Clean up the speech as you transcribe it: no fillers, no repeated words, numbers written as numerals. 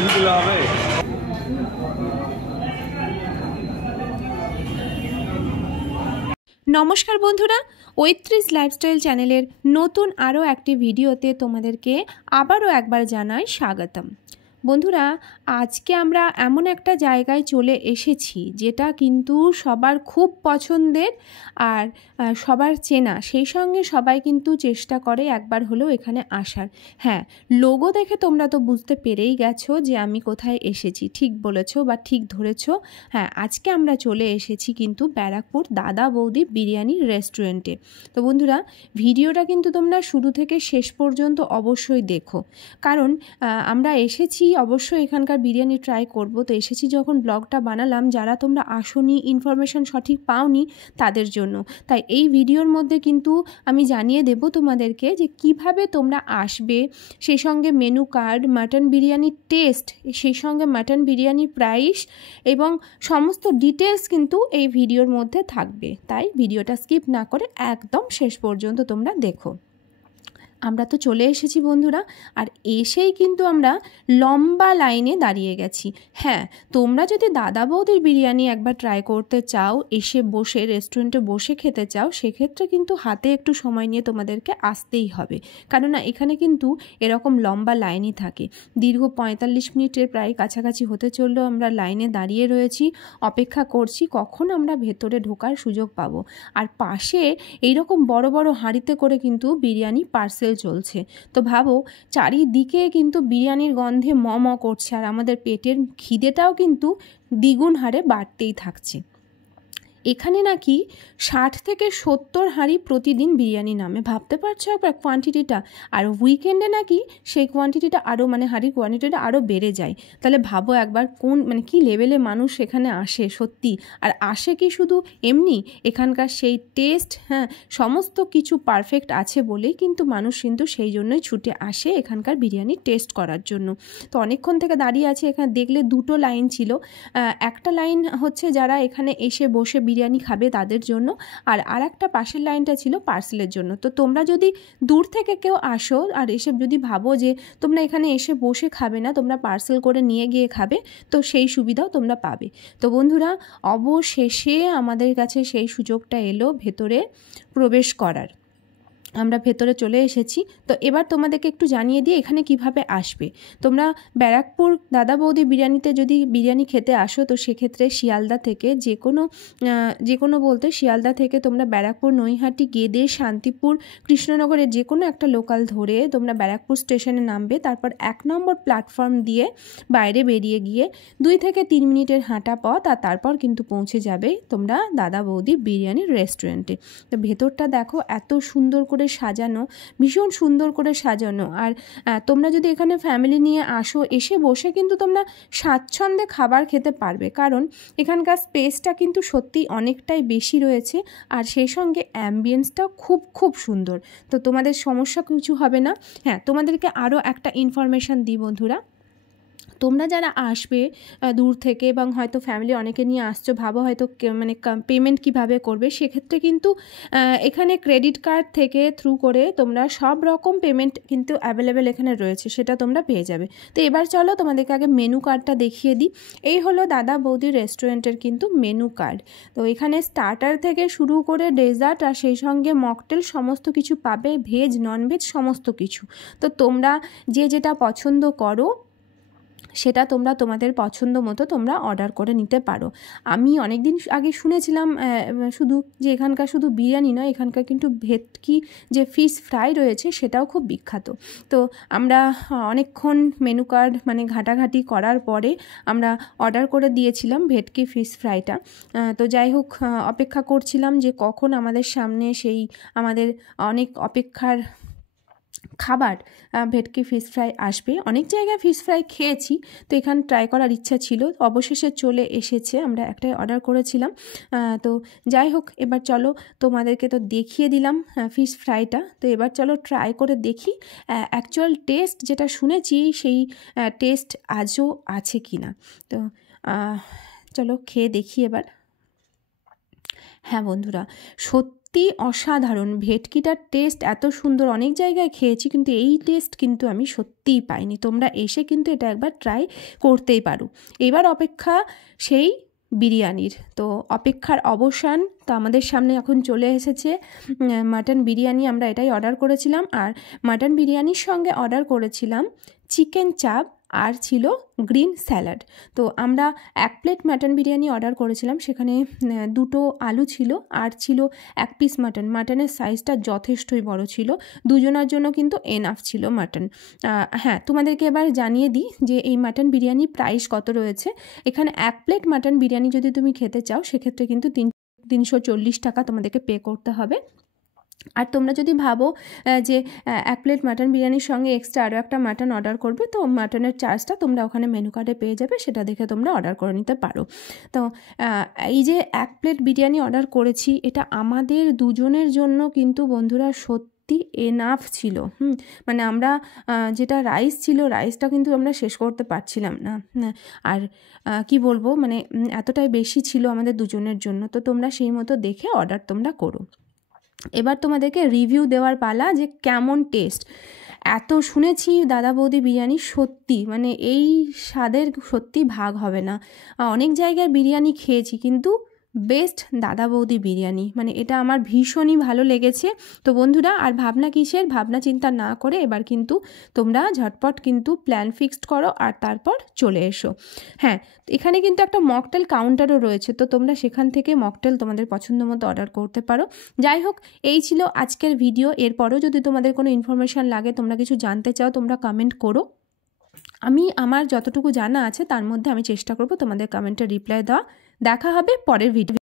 বেশি দিলে হবে। নমস্কার বন্ধুরা, ঐত্রিশ লাইফস্টাইল চ্যানেলের নতুন আরও একটি ভিডিওতে তোমাদেরকে আবারও একবার জানাই স্বাগতম। বন্ধুরা, আজকে আমরা এমন একটা জায়গায় চলে এসেছি যেটা কিন্তু সবার খুব পছন্দের আর সবার চেনা, সেই সঙ্গে সবাই কিন্তু চেষ্টা করে একবার হলেও এখানে আসার। হ্যাঁ, লোগো দেখে তোমরা তো বুঝতে পেরেই গেছো যে আমি কোথায় এসেছি। ঠিক বলেছো বা ঠিক ধরেছো। হ্যাঁ, আজকে আমরা চলে এসেছি কিন্তু ব্যারাকপুর দাদা বৌদি বিরিয়ানি রেস্টুরেন্টে। তো বন্ধুরা, ভিডিওটা কিন্তু তোমরা শুরু থেকে শেষ পর্যন্ত অবশ্যই দেখো, কারণ আমরা এসেছি অবশ্যই এখানকার বিরিয়ানি ট্রাই করব। তো এসেছি যখন ব্লগটা বানালাম, যারা তোমরা আসোনি, ইনফরমেশন সঠিক পাওনি তাদের জন্য। তাই এই ভিডিওর মধ্যে কিন্তু আমি জানিয়ে দেব তোমাদেরকে যে কিভাবে তোমরা আসবে, সেই সঙ্গে মেনু কার্ড, মাটন বিরিয়ানির টেস্ট, সেই সঙ্গে মাটন বিরিয়ানির প্রাইস এবং সমস্ত ডিটেলস কিন্তু এই ভিডিওর মধ্যে থাকবে। তাই ভিডিওটা স্কিপ না করে একদম শেষ পর্যন্ত তোমরা দেখো। আমরা তো চলে এসেছি বন্ধুরা, আর এসেই কিন্তু আমরা লম্বা লাইনে দাঁড়িয়ে গেছি। হ্যাঁ, তোমরা যদি দাদা বৌদির বিরিয়ানি একবার ট্রাই করতে চাও, এসে বসে রেস্টুরেন্টে বসে খেতে চাও, সেক্ষেত্রে কিন্তু হাতে একটু সময় নিয়ে তোমাদেরকে আসতেই হবে, কেননা এখানে কিন্তু এরকম লম্বা লাইনই থাকে। দীর্ঘ 45 মিনিটের প্রায় কাছাকাছি হতে চললেও আমরা লাইনে দাঁড়িয়ে রয়েছি, অপেক্ষা করছি কখন আমরা ভেতরে ঢোকার সুযোগ পাবো। আর পাশে এইরকম বড় বড় হাঁড়িতে করে কিন্তু বিরিয়ানি পার্সেল চলছে। তো ভাবো, চারিদিকে কিন্তু বিরিয়ানির গন্ধে ম ম করছে, আর আমাদের পেটের খিদেটাও কিন্তু দ্বিগুণ হারে বাড়তেই থাকছে। এখানে নাকি 60 থেকে 70 হাঁড়ি প্রতিদিন বিরিয়ানি নামে। ভাবতে পারছো একবার কোয়ান্টিটিটা? আর উইকেন্ডে নাকি সেই কোয়ান্টিটিটা আরও, হাঁড়ির কোয়ান্টিটিটা আরও বেড়ে যায়। তাহলে ভাবো একবার কোন কি লেভেলে মানুষ এখানে আসে সত্যি। আর আসে কি শুধু এমনি, এখানকার সেই টেস্ট, হ্যাঁ, সমস্ত কিছু পারফেক্ট আছে বলেই কিন্তু মানুষ কিন্তু সেই জন্যই ছুটে আসে এখানকার বিরিয়ানি টেস্ট করার জন্য। তো অনেকক্ষণ থেকে দাঁড়িয়ে আছে। এখানে দেখলে দুটো লাইন ছিল। একটা লাইন হচ্ছে যারা এখানে এসে বসে বিরিয়ানি খাবে তাদের জন্য, আর একটা পাশের লাইনটা ছিল পার্সেলের জন্য। তো তোমরা যদি দূর থেকে কেউ আসো আর এসে যদি ভাবো যে তোমরা এখানে এসে বসে খাবে না, তোমরা পার্সেল করে নিয়ে গিয়ে খাবে, তো সেই সুবিধাও তোমরা পাবে। তো বন্ধুরা, অবশেষে আমাদের কাছে সেই সুযোগটা এলো ভেতরে প্রবেশ করার। আমরা ভেতরে চলে এসেছি। তো এবার তোমাদেরকে একটু জানিয়ে দিই এখানে কিভাবে আসবে। তোমরা ব্যারাকপুর দাদা বৌদি বিরিয়ানিতে যদি বিরিয়ানি খেতে আসো, তো সেক্ষেত্রে শিয়ালদা থেকে যে কোনো বলতে শিয়ালদা থেকে তোমরা ব্যারাকপুর, নৈহাটি, গেদে, শান্তিপুর, কৃষ্ণনগরের যে কোনো একটা লোকাল ধরে তোমরা ব্যারাকপুর স্টেশনে নামবে। তারপর 1 নম্বর প্ল্যাটফর্ম দিয়ে বাইরে বেরিয়ে গিয়ে 2 থেকে 3 মিনিটের হাঁটা পথ, আর তারপর কিন্তু পৌঁছে যাবে তোমরা দাদা বৌদি বিরিয়ানির রেস্টুরেন্টে। তো ভেতরটা দেখো, এত সুন্দর করে সাজানো, ভীষণ সুন্দর করে সাজানো। আর তোমরা যদি এখানে ফ্যামিলি নিয়ে আসো, এসে বসে কিন্তু তোমরা স্বাচ্ছন্দ্যে খাবার খেতে পারবে, কারণ এখানকার স্পেসটা কিন্তু সত্যি অনেকটাই বেশি রয়েছে, আর সেই সঙ্গে অ্যাম্বিয়েন্সটাও খুব খুব সুন্দর। তো তোমাদের সমস্যা কিছু হবে না। হ্যাঁ, তোমাদেরকে আরও একটা ইনফরমেশান দিই বন্ধুরা। তোমরা যারা আসবে দূর থেকে এবং হয়তো ফ্যামিলি অনেকে নিয়ে আসছো, ভাবো হয়তো পেমেন্ট কিভাবে করবে, সেক্ষেত্রে কিন্তু এখানে ক্রেডিট কার্ড থেকে থ্রু করে তোমরা সব রকম পেমেন্ট কিন্তু অ্যাভেলেবেল এখানে রয়েছে, সেটা তোমরা পেয়ে যাবে। তো এবার চলো তোমাদেরকে আগে মেনু কার্ডটা দেখিয়ে দিই। এই হলো দাদা বৌদি রেস্টুরেন্টের কিন্তু মেনু কার্ড। তো এখানে স্টার্টার থেকে শুরু করে ডেজার্ট আর সেই সঙ্গে মকটেল সমস্ত কিছু পাবে, ভেজ ননভেজ সমস্ত কিছু। তো তোমরা যে যেটা পছন্দ করো সেটা তোমরা তোমাদের পছন্দ মতো তোমরা অর্ডার করে নিতে পারো। আমি অনেক দিন আগে শুনেছিলাম শুধু যে এখানকার শুধু বিরিয়ানি নয়, এখানকার কিন্তু ভেটকি যে ফিশ ফ্রাই রয়েছে সেটাও খুব বিখ্যাত। তো আমরা অনেকক্ষণ মেনু কার্ড ঘাটাঘাটি করার পরে আমরা অর্ডার করে দিয়েছিলাম ভেটকি ফিশ ফ্রাইটা। তো যাই হোক, অপেক্ষা করছিলাম যে কখন আমাদের সামনে সেই আমাদের অনেক অপেক্ষার খাবার ভেটকি ফিশ ফ্রাই আসবে। অনেক জায়গায় ফিশ ফ্রাই খেয়েছি, তো এখানে ট্রাই করার ইচ্ছা ছিল, অবশেষে চলে এসেছে। আমরা একটাই অর্ডার করেছিলাম। তো যাই হোক, এবার চলো তোমাদেরকে তো দেখিয়ে দিলাম ফিশ ফ্রাইটা। তো এবার চলো ট্রাই করে দেখি অ্যাকচুয়াল টেস্ট যেটা শুনেছি সেই টেস্ট আজও আছে কি না। তো চলো খেয়ে দেখি এবার। হ্যাঁ বন্ধুরা, সত্যি সত্যি অসাধারণ। ভেটকিটার টেস্ট এত সুন্দর, অনেক জায়গায় খেয়েছি কিন্তু এই টেস্ট কিন্তু আমি সত্যিই পাইনি। তোমরা এসে কিন্তু এটা একবার ট্রাই করতেই পারো। এবার অপেক্ষা সেই বিরিয়ানির। তো অপেক্ষার অবসান। তো আমাদের সামনে এখন চলে এসেছে মাটন বিরিয়ানি। আমরা এটাই অর্ডার করেছিলাম, আর মাটন বিরিয়ানির সঙ্গে অর্ডার করেছিলাম চিকেন চাপ আর ছিল গ্রিন স্যালাড। তো আমরা 1 প্লেট মাটন বিরিয়ানি অর্ডার করেছিলাম, সেখানে 2টো আলু ছিল আর ছিল 1 পিস মাটন। মাটনের সাইজটা যথেষ্টই বড় ছিল, দুজনের জন্য কিন্তু এনাফ ছিল মাটন। হ্যাঁ, তোমাদেরকে এবার জানিয়ে দিই যে এই মাটন বিরিয়ানির প্রাইস কত রয়েছে। এখানে 1 প্লেট মাটন বিরিয়ানি যদি তুমি খেতে চাও সেক্ষেত্রে কিন্তু 340 টাকা তোমাদেরকে পে করতে হবে। আর তোমরা যদি ভাবো যে 1 প্লেট মাটন বিরিয়ানির সঙ্গে এক্সট্রা আরও একটা মাটন অর্ডার করবে, তো মাটনের চার্জটা তোমরা ওখানে মেনু কার্ডে পেয়ে যাবে, সেটা দেখে তোমরা অর্ডার করে নিতে পারো। তো এই যে 1 প্লেট বিরিয়ানি অর্ডার করেছি, এটা আমাদের দুজনের জন্য কিন্তু বন্ধুরা সত্যি এনাফ ছিল। মানে আমরা যেটা রাইস ছিল, রাইসটা কিন্তু আমরা শেষ করতে পারছিলাম না। আর কি বলবো, মানে এতটাই বেশি ছিল আমাদের দুজনের জন্য। তো তোমরা সেই মতো দেখে অর্ডার তোমরা করো। এবার তোমাদেরকে রিভিউ দেওয়ার পালা যে কেমন টেস্ট। এত শুনেছি দাদা বৌদি বিরিয়ানি, সত্যি মানে এই স্বাদের সত্যি ভাগ হবে না। অনেক জায়গায় বিরিয়ানি খেয়েছি কিন্তু বেস্ট দাদা বৌদি বিরিয়ানি, মানে এটা আমার ভীষণই ভালো লেগেছে। তো বন্ধুরা, আর ভাবনা কিসের, ভাবনা চিন্তা না করে এবার কিন্তু তোমরা ঝটপট কিন্তু প্ল্যান ফিক্সড করো আর তারপর চলে এসো। হ্যাঁ, এখানে কিন্তু একটা মকটেল কাউন্টারও রয়েছে, তো তোমরা সেখান থেকে মকটেল তোমাদের পছন্দ মতো অর্ডার করতে পারো। যাই হোক, এই ছিল আজকের ভিডিও। এরপরও যদি তোমাদের কোনো ইনফরমেশান লাগে, তোমরা কিছু জানতে চাও, তোমরা কমেন্ট করো। আমি আমার যতটুকু জানা আছে তার মধ্যে আমি চেষ্টা করব তোমাদের কমেন্টে রিপ্লাই দেওয়া। দেখা হবে পরের ভিডিও।